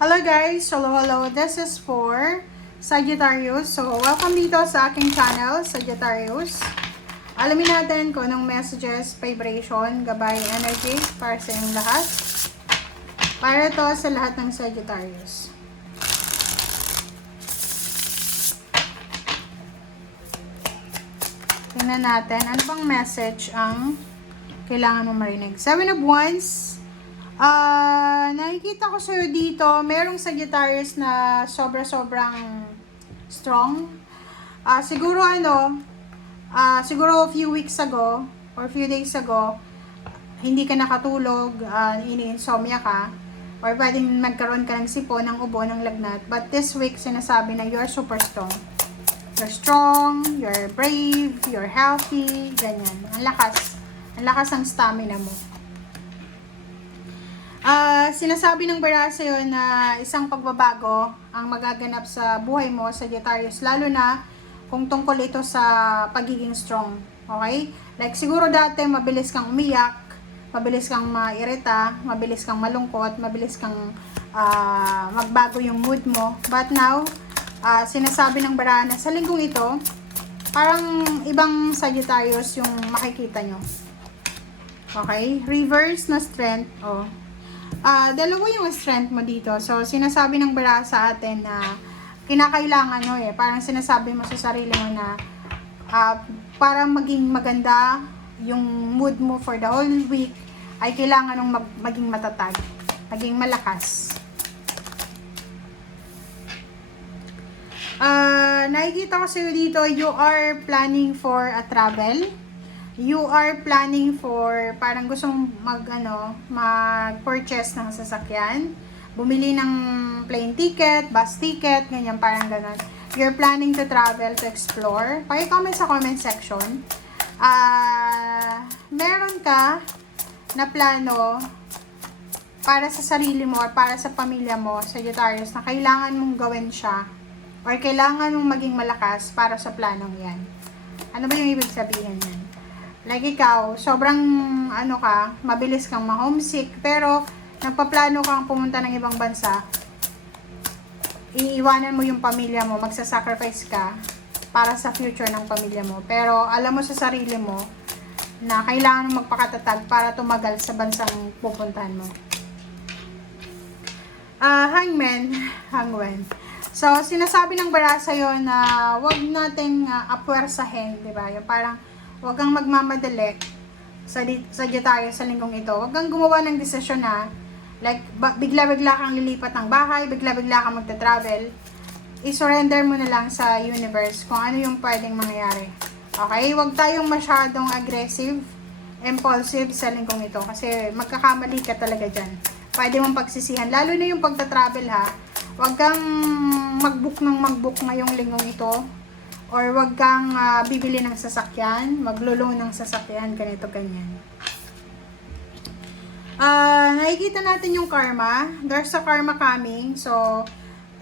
Hello guys! Hello! This is for Sagittarius. So, welcome dito sa aking channel, Sagittarius. Alamin natin kung anong messages, vibration, gabay, energy para sa inyong lahat. Para to sa lahat ng Sagittarius. Tingnan natin, ano bang message ang kailangan mong marinig. 7 of Wands. Nakikita ko sa'yo dito, merong Sagittarius na sobra-sobrang strong. Siguro siguro a few weeks ago, or few days ago, hindi ka nakatulog, ini-insomnia ka, or pwedeng magkaroon ka ng sipon, ng ubo, ng lagnat. But this week, sinasabi na you're super strong. You're strong, you're brave, you're healthy, ganyan. Ang lakas. Ang lakas ng stamina mo. Sinasabi ng bara sa'yo na isang pagbabago ang magaganap sa buhay mo, Sagittarius, lalo na kung tungkol ito sa pagiging strong. Okay? Like siguro dati mabilis kang umiyak, mabilis kang mairita, mabilis kang malungkot, mabilis kang magbago yung mood mo. But now, sinasabi ng bara na sa linggong ito, parang ibang Sagittarius yung makikita nyo. Okay? Reverse na strength. Dalawa yung strength mo dito. So, sinasabi ng bara sa atin na kinakailangan nyo parang sinasabi mo sa sarili mo na para maging maganda yung mood mo for the whole week, ay kailangan nung maging matatag, maging malakas. Nakikita ko sa'yo dito, you are planning for a travel. You are planning for, parang gusto mong mag-purchase ng sasakyan, bumili ng plane ticket, bus ticket, ganyan, parang ganun. You're planning to travel, to explore. Paki-comment sa comment section. Meron ka na plano para sa sarili mo or para sa pamilya mo, Sagittarius, na kailangan mong gawin siya or kailangan mong maging malakas para sa planong yan. Ano ba yung ibig sabihin yan? Like ikaw, sobrang mabilis kang ma-homesick, pero nagpaplano kang pumunta ng ibang bansa, iiwanan mo yung pamilya mo, magsasacrifice ka para sa future ng pamilya mo. Pero alam mo sa sarili mo na kailangan mo magpakatatag para tumagal sa bansang pupuntahan mo. Hangman. So, sinasabi ng bara sa'yo na wag nating apwersahin, di ba? Yung parang huwag kang magmamadali sa Sagittarius sa linggong ito. Huwag kang gumawa ng desisyon na like bigla-bigla kang lilipat ng bahay, bigla-bigla kang magta-travel. I-surrender mo na lang sa universe kung ano yung pwedeng mangyari. Okay? Huwag tayong masyadong aggressive, impulsive sa linggong ito kasi magkakamali ka talaga dyan. Pwede mong pagsisihan. Lalo na yung pagta-travel ha. Huwag kang mag-book ngayong linggong ito. Or wag kang bibili ng sasakyan, maglo-loan ng sasakyan, ganito, ganyan. Nakikita natin yung karma. There's a karma coming. So,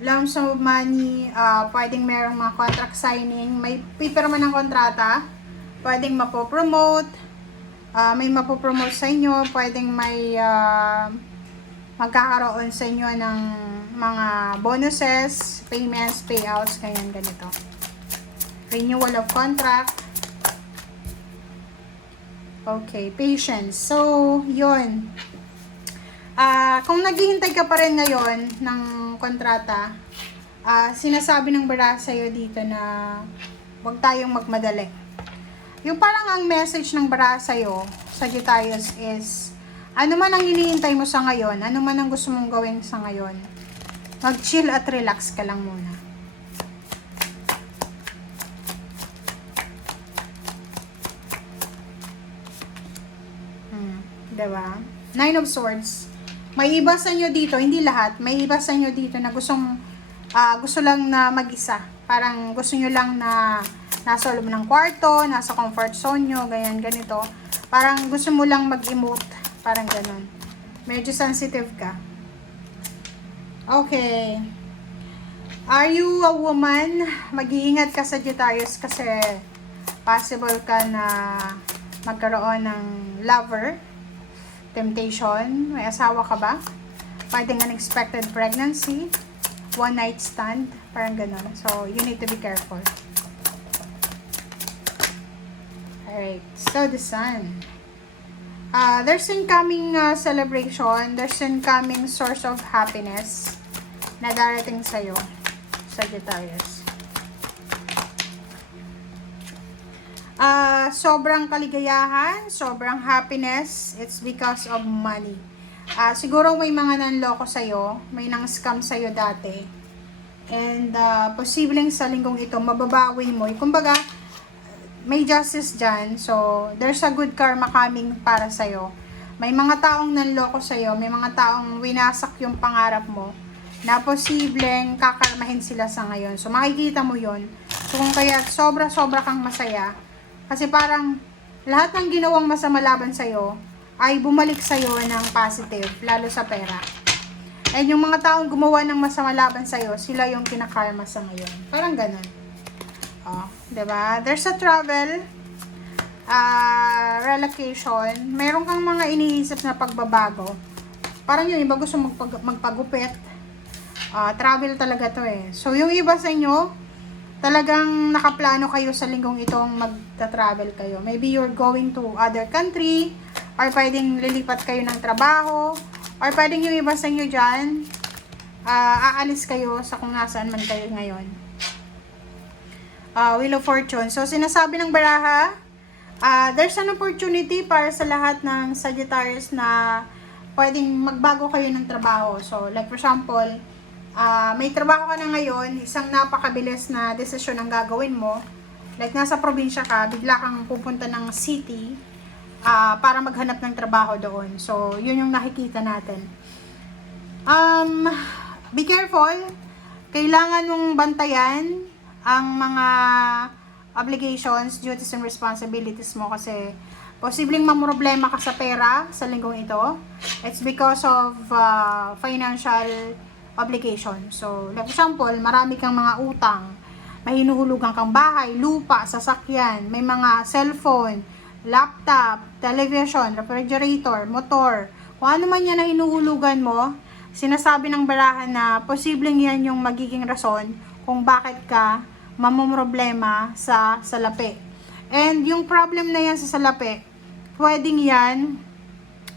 lump sum of money, pwedeng merong mga contract signing, may pipirma ng kontrata, pwedeng mapopromote, may mapopromote sa inyo, pwedeng may magkakaroon sa inyo ng mga bonuses, payments, payouts, ganyan, ganito. Renewal of contract. Okay, patience. So, yun. Kung naghihintay ka pa rin ngayon ng kontrata, sinasabi ng bara sa'yo dito na huwag tayong magmadali. Yung parang ang message ng bara sa'yo, Sagittarius, is ano man ang hinihintay mo sa ngayon, ano man ang gusto mong gawin sa ngayon, mag-chill at relax ka lang muna. Diba? Nine of Swords. May iba sa inyo dito, hindi lahat, may iba sa inyo dito na gusto lang na mag-isa. Parang gusto nyo lang na nasa loob ng kwarto, nasa comfort zone nyo, ganyan, ganito. Parang gusto mo lang mag-emote, parang ganon. Medyo sensitive ka. Okay. Are you a woman? Mag-iingat ka, Sagittarius, kasi possible ka na magkaroon ng lover, temptation. May asawa ka ba? pwedeng unexpected pregnancy, one night stand, parang ganun. So, you need to be careful. Alright, so the Sun. There's incoming celebration, there's incoming source of happiness na darating sa'yo, Sagittarius. Sobrang kaligayahan, sobrang happiness, it's because of money. Siguro may mga nanloko sa'yo, may nang-scam sa'yo dati. And posibleng sa linggong ito, mababawi mo. Kumbaga, may justice dyan. So, there's a good karma coming para sa'yo. May mga taong nanloko sa'yo, may mga taong winasak yung pangarap mo, na posibleng kakarmahin sila sa ngayon. So, makikita mo yon. So, kung kaya sobra-sobra kang masaya, kasi parang lahat ng ginawang masama laban sa'yo ay bumalik sa'yo ng positive, lalo sa pera. And yung mga taong gumawa ng masama laban sa'yo, sila yung kinakarma sa ngayon. Parang ganun. Diba? There's a travel, relocation. Meron kang mga iniisip na pagbabago. Parang yung iba gusto magpagupit. Travel talaga to eh. So, yung iba sa inyo, talagang nakaplano kayo sa linggong itong magta-travel kayo. Maybe you're going to other country, or pwedeng lilipat kayo ng trabaho, or pwedeng yung iba sa inyo dyan, aalis kayo sa kung nasaan man kayo ngayon. Wheel of Fortune. So, sinasabi ng baraha, there's an opportunity para sa lahat ng Sagittarius na pwedeng magbago kayo ng trabaho. So, like for example, may trabaho ka na ngayon, isang napakabilis na desisyon ang gagawin mo. Like, nasa probinsya ka, bigla kang pupunta ng city para maghanap ng trabaho doon. So, yun yung nakikita natin. Be careful. Kailangan mong bantayan ang mga obligations, duties, and responsibilities mo kasi posibleng mamroblema ka sa pera sa linggong ito. It's because of financial obligation. So, like example, marami kang mga utang, may hinuhulugan kang bahay, lupa, sasakyan, may mga cellphone, laptop, television, refrigerator, motor, kung ano man yan na hinuhulugan mo, sinasabi ng barahan na posibleng yan yung magiging rason kung bakit ka mamumroblema sa salapi. And yung problem na yan sa salapi, pwedeng yan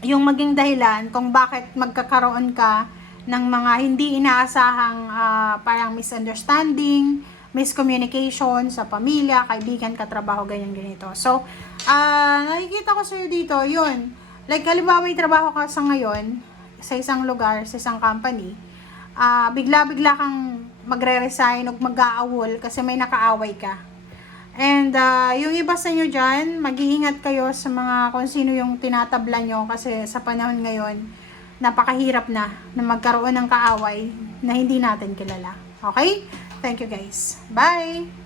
yung maging dahilan kung bakit magkakaroon ka ng mga hindi inaasahang parang misunderstanding, miscommunication sa pamilya, kaibigan, katrabaho, ganyan ganito. So, nakikita ko sa'yo dito, yun. Like, halimbawa may trabaho ka sa ngayon, sa isang lugar, sa isang company, bigla-bigla kang magre-resign o mag-aawol kasi may nakaaway ka. And, yung iba sa inyo dyan, mag-iingat kayo sa mga kung sino yung tinatabla nyo kasi sa panahon ngayon, napakahirap na magkaroon ng kaaway na hindi natin kilala. Okay? Thank you guys. Bye!